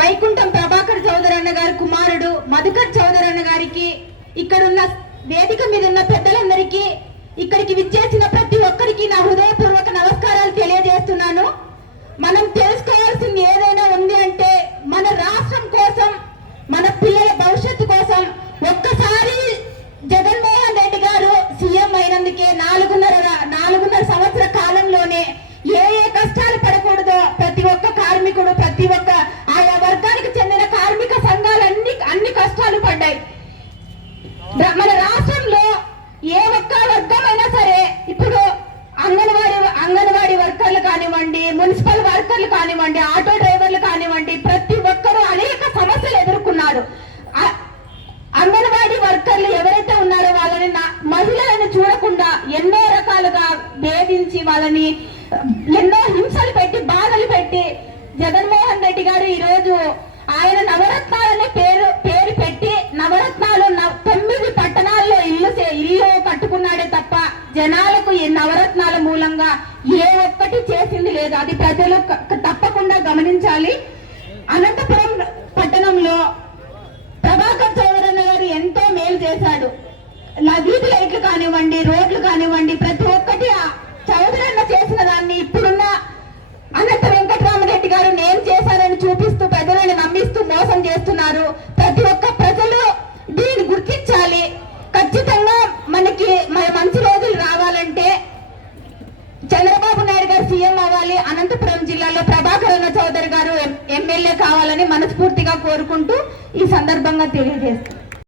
వైకుంఠం ప్రభాకర్ చౌదరి అన్న గారి కుమారుడు మధుకర్ చౌదరి అన్న గారికి ఇక్కడున్న వేదిక మీద ఉన్న పెద్దలందరికీ ఇక్కడికి మన రాష్ట్రంలో ఏ ఒక్క వర్గమైనా సరే ఇప్పుడు అంగన్వాడీ అంగన్వాడీ వర్కర్లు కానివ్వండి మున్సిపల్ వర్కర్లు కానివ్వండి ఆటో డ్రైవర్లు కానివ్వండి ప్రతి ఒక్కరూ అనేక సమస్యలు ఎదుర్కొన్నారు. అంగన్వాడి అంగన్వాడీ వర్కర్లు ఎవరైతే ఉన్నారో వాళ్ళని మహిళలను చూడకుండా ఎన్నో రకాలుగా వేధించి వాళ్ళని ఎన్నో హింసలు పెట్టి బాధలు పెట్టి జనాలకు ఈ నవరత్నాల మూలంగా ఏ ఒక్కటి చేసింది లేదు. అది ప్రజలు తప్పకుండా గమనించాలి. అనంతపురం పట్టణంలో ప్రభాకర్ చౌదరన్న గారు ఎంతో మేలు చేశాడు. వీధి లైట్లు కానివ్వండి రోడ్లు కానివ్వండి ప్రతి ఒక్కటి చౌదరన్న చేసిన దాన్ని ఇప్పుడున్న అనంత వెంకటరామరెడ్డి గారు నేను చేశానని చూపిస్తూ ప్రజలను నమ్మిస్తూ మోసం చేస్తున్నారు. ప్రతి ఒక్క ప్రజలు దీన్ని గుర్తించాలి. ఖచ్చితంగా కావాలి. అనంతపురం జిల్లాలో ప్రభాకర్ చౌదరి గారు ఎం- ఎమ్మెల్యే కావాలని మనస్ఫూర్తిగా కోరుకుంటూ ఈ సందర్భంగా తెలియజేస్తాను